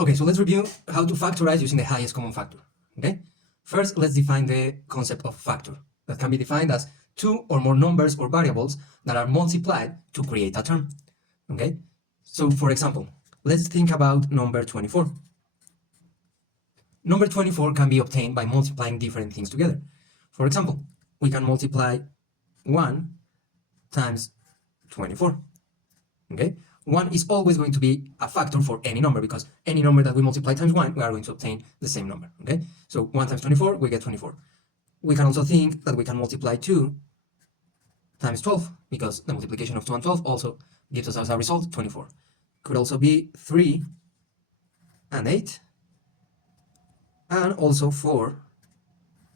Okay, so let's review how to factorize using the highest common factor, okay? First, let's define the concept of factor. That can be defined as two or more numbers or variables that are multiplied to create a term, okay? So, for example, let's think about number 24. Number 24 can be obtained by multiplying different things together. For example, we can multiply 1 times 24, okay? 1 is always going to be a factor for any number because any number that we multiply times 1, we are going to obtain the same number, okay? So 1 times 24, we get 24. We can also think that we can multiply 2 times 12 because the multiplication of 2 and 12 also gives us as a result 24. Could also be 3 and 8 and also 4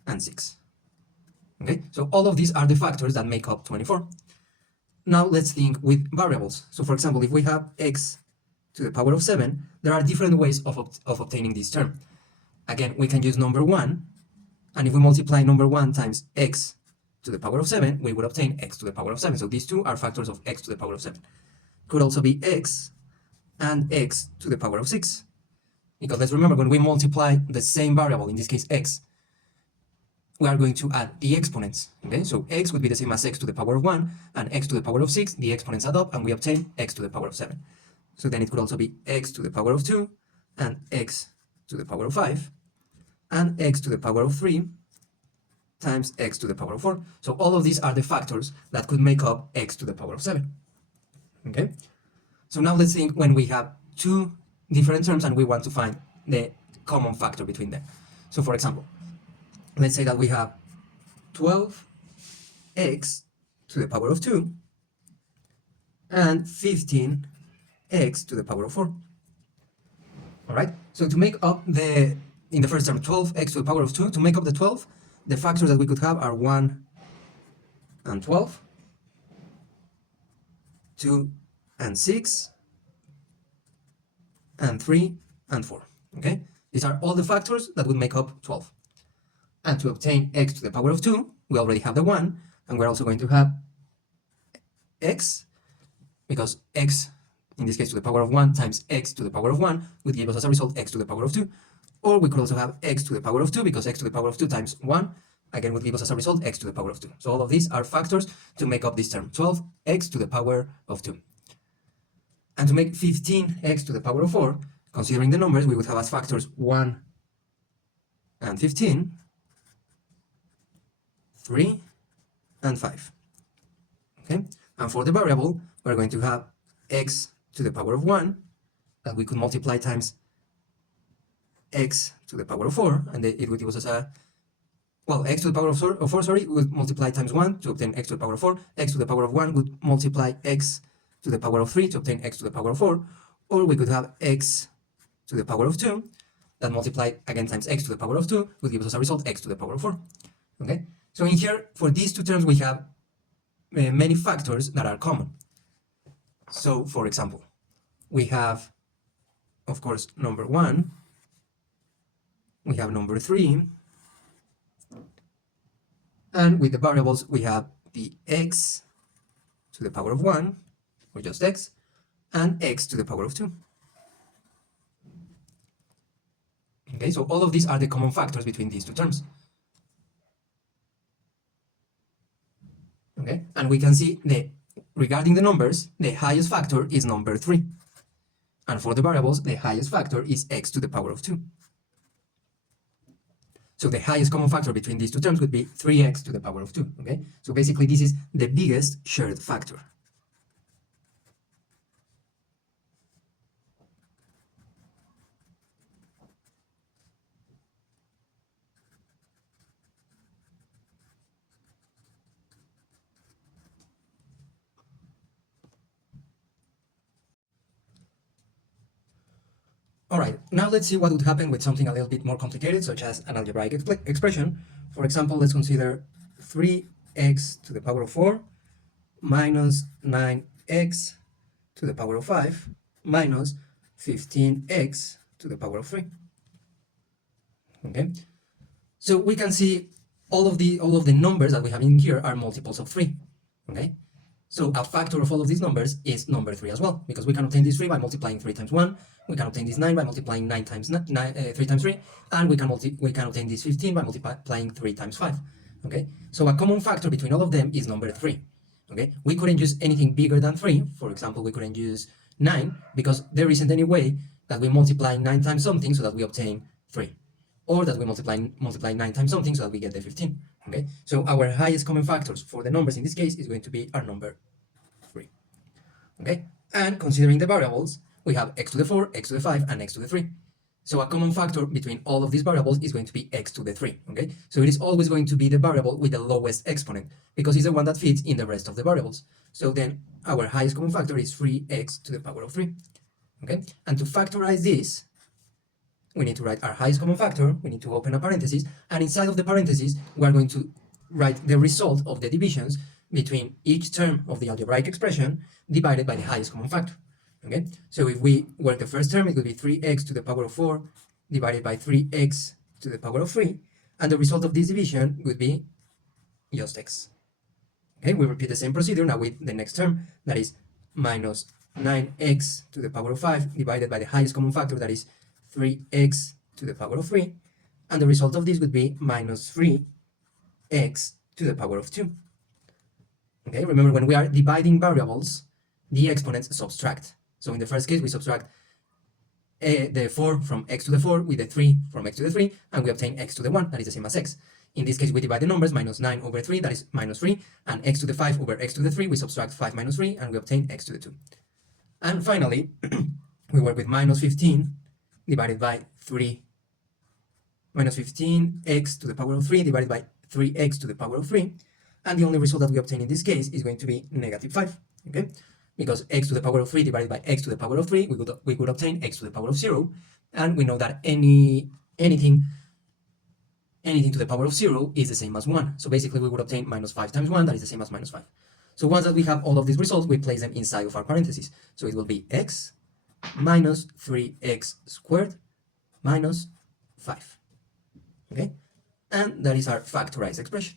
and 6. Okay, so all of these are the factors that make up 24. Now let's think with variables. So for example, if we have x to the power of 7, there are different ways of obtaining this term. Again, we can use number 1, and if we multiply number 1 times x to the power of 7, we would obtain x to the power of 7. So these two are factors of x to the power of 7. Could also be x and x to the power of 6. Because let's remember, when we multiply the same variable, in this case x, we are going to add the exponents, okay? So x would be the same as x to the power of 1, and x to the power of 6, the exponents add up, and we obtain x to the power of 7. So then it could also be x to the power of 2, and x to the power of 5, and x to the power of 3, times x to the power of 4. So all of these are the factors that could make up x to the power of 7, okay? So now let's think when we have two different terms and we want to find the common factor between them. So for example, let's say that we have 12x to the power of 2 and 15x to the power of 4. All right, so to make up in the first term, 12x to the power of 2, to make up the 12, the factors that we could have are 1 and 12, 2 and 6, and 3 and 4, okay? These are all the factors that would make up 12. And to obtain x to the power of 2, we already have the 1, and we're also going to have x, because x, in this case to the power of 1 times x to the power of 1 would give us as a result x to the power of 2. Or we could also have x to the power of 2, because x to the power of 2 times 1, again, would give us as a result x to the power of 2. So all of these are factors to make up this term, 12x to the power of 2. And to make 15x to the power of 4, considering the numbers, we would have as factors 1 and 15, 3 and 5, okay? And for the variable, we're going to have x to the power of 1, that we could multiply times x to the power of 4, and it would give us as a, well, x to the power of 4, would multiply times 1 to obtain x to the power of 4, x to the power of 1 would multiply x to the power of 3 to obtain x to the power of 4, or we could have x to the power of 2, that multiplied again times x to the power of 2 would give us as a result x to the power of 4, okay? So in here, for these two terms, we have many factors that are common. So, for example, we have, of course, number 1, we have number 3, and with the variables, we have the x to the power of 1, or just x, and x to the power of 2. Okay, so all of these are the common factors between these two terms. Okay, and we can see that regarding the numbers, the highest factor is number 3. And for the variables, the highest factor is x to the power of 2. So the highest common factor between these two terms would be 3x to the power of 2, okay? So basically, this is the biggest shared factor. All right, now let's see what would happen with something a little bit more complicated, such as an algebraic expression. For example, let's consider 3x to the power of 4 minus 9x to the power of 5 minus 15x to the power of 3. Okay, so we can see all of the numbers that we have in here are multiples of 3. Okay, So a factor of all of these numbers is number 3 as well, because we can obtain this 3 by multiplying 3 times 1, we can obtain this 9 by multiplying 9 times 3 times 3, and we can obtain this 15 by multiplying 3 times 5. Okay, so a common factor between all of them is number 3. Okay, we couldn't use anything bigger than 3. For example, we couldn't use 9 because there isn't any way that we multiply 9 times something so that we obtain 3, or that we multiply 9 times something so that we get the 15. Okay, so our highest common factors for the numbers in this case is going to be our number 3. Okay, and considering the variables, we have x to the 4, x to the 5, and x to the 3. So a common factor between all of these variables is going to be x to the 3. Okay, so it is always going to be the variable with the lowest exponent because it's the one that fits in the rest of the variables. So then our highest common factor is 3x to the power of 3. Okay, and to factorize this, we need to write our highest common factor, we need to open a parenthesis, and inside of the parenthesis, we are going to write the result of the divisions between each term of the algebraic expression divided by the highest common factor. Okay, so if we work the first term, it will be 3x to the power of 4 divided by 3x to the power of 3, and the result of this division would be just x. Okay, we repeat the same procedure now with the next term, that is minus 9x to the power of 5 divided by the highest common factor, that is 3x to the power of 3, and the result of this would be minus 3x to the power of 2. Okay, remember when we are dividing variables, the exponents subtract. So in the first case, we subtract the 4 from x to the 4 with the 3 from x to the 3, and we obtain x to the 1, that is the same as x. In this case, we divide the numbers, minus 9 over 3, that is minus 3, and x to the 5 over x to the 3, we subtract 5 minus 3, and we obtain x to the 2. And finally, we work with minus 15 divided by 3, minus 15x to the power of 3 divided by 3x to the power of 3, and the only result that we obtain in this case is going to be negative 5, okay? Because x to the power of 3 divided by x to the power of 3, we could obtain x to the power of 0, and we know that anything to the power of 0 is the same as 1. So basically we would obtain minus 5 times 1, that is the same as minus 5. So once that we have all of these results, we place them inside of our parentheses. So it will be x minus 3x squared minus 5. Okay? And that is our factorized expression.